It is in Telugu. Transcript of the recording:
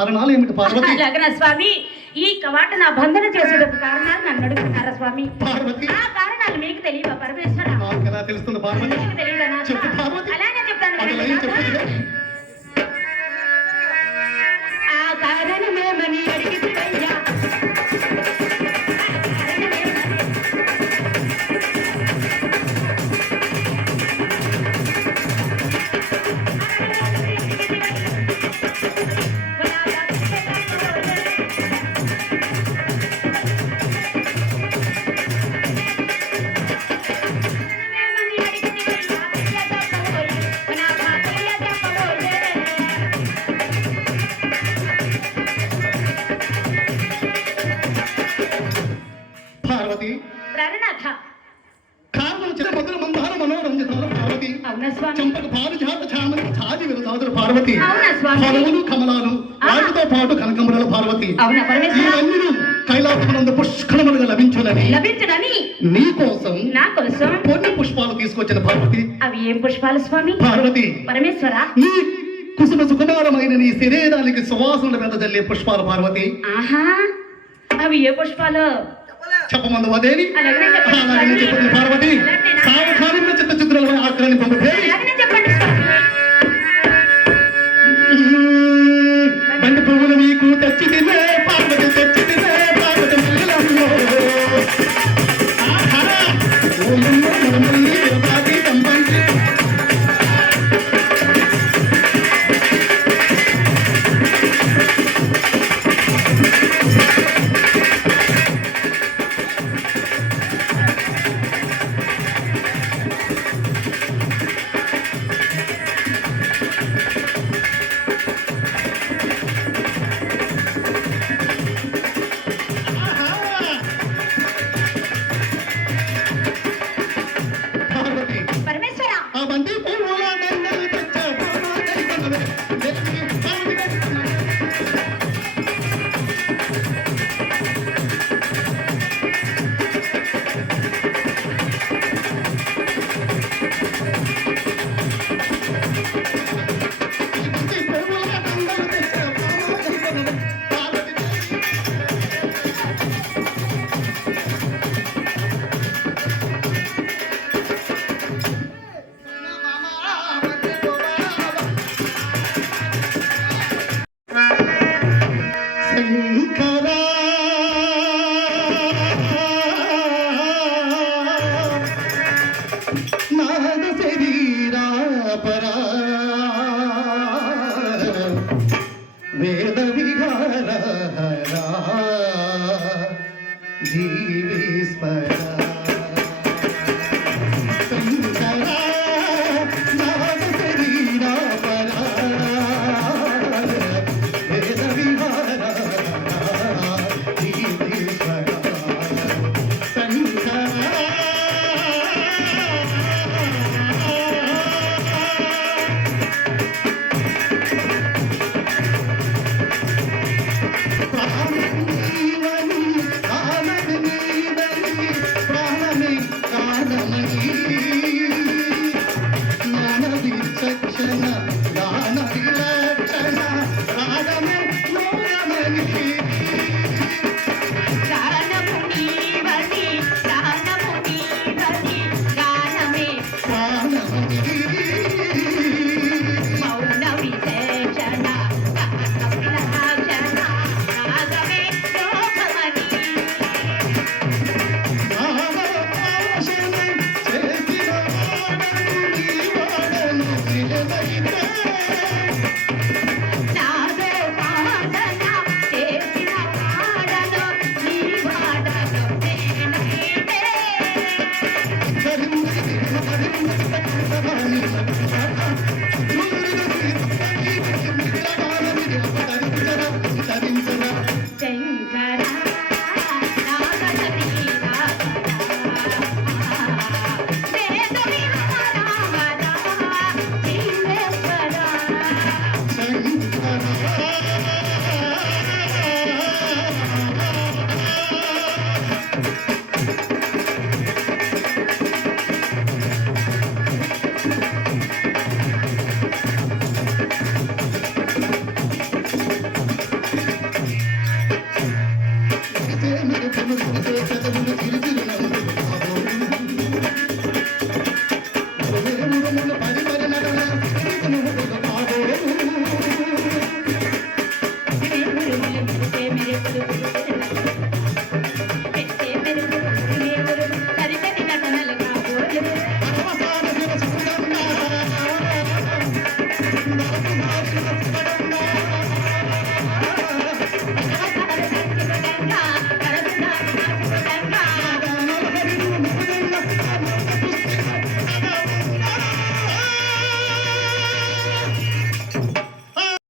కారణాలు ఏమిటి పార్వతి? లగ్న స్వామి, ఈ కవాట నా బంధన చేసేటప్పుడు కారణాలు నన్ను అడుగుతున్నారా స్వామి? పార్వతి, ఆ కారణాలు మీకు తెలియవా పరమేశ్వర? నాకు ఎలా తెలుస్తుంది పార్వతి? మీకు తెలియదా నాథ? చెప్పు పార్వతి. అలానే చెప్తాను అది వినండి లైన్ నాథ. చెప్పు. ఆ కారణమేమని అడిగితివయ్యా? పార్వతి, ప్రాణనాథ, కారణం చిన్న మధుర మందార మనోరంజితాలు పార్వతి. అవునా స్వామి? చంపక పారిజాత చామని ఛాది విరదాదులు పార్వతి. అవునా స్వామి? ఫలములు కమలాలు వాటితో పాటు కనకమరాలు పార్వతి. అవునా పరమేశ్వర? ఇవన్నీ కైలాసమునందు పుష్కలములుగా లభించునని లభించడని నీ కోసం నా కోసం కొన్ని పుష్పాలు తీసుకొచ్చిన పార్వతి. అవి ఏం పుష్పాలు స్వామి? పార్వతి, పరమేశ్వర, నీ కుసుమ సుకుమారమైన నీ శరీరానికి సువాసనలు వెదజల్లే పుష్పాలు పార్వతి. ఆహా, అవి ఏ పుష్పాలు? చెప్పమందు అదేవి. అలాగనే చెప్పండి అలాగనే స్వామి. చెప్పండి పార్వతి. అలాంటినా? సావధానంగా చిత్త చిత్రాలపై ఆక్రమింపబడి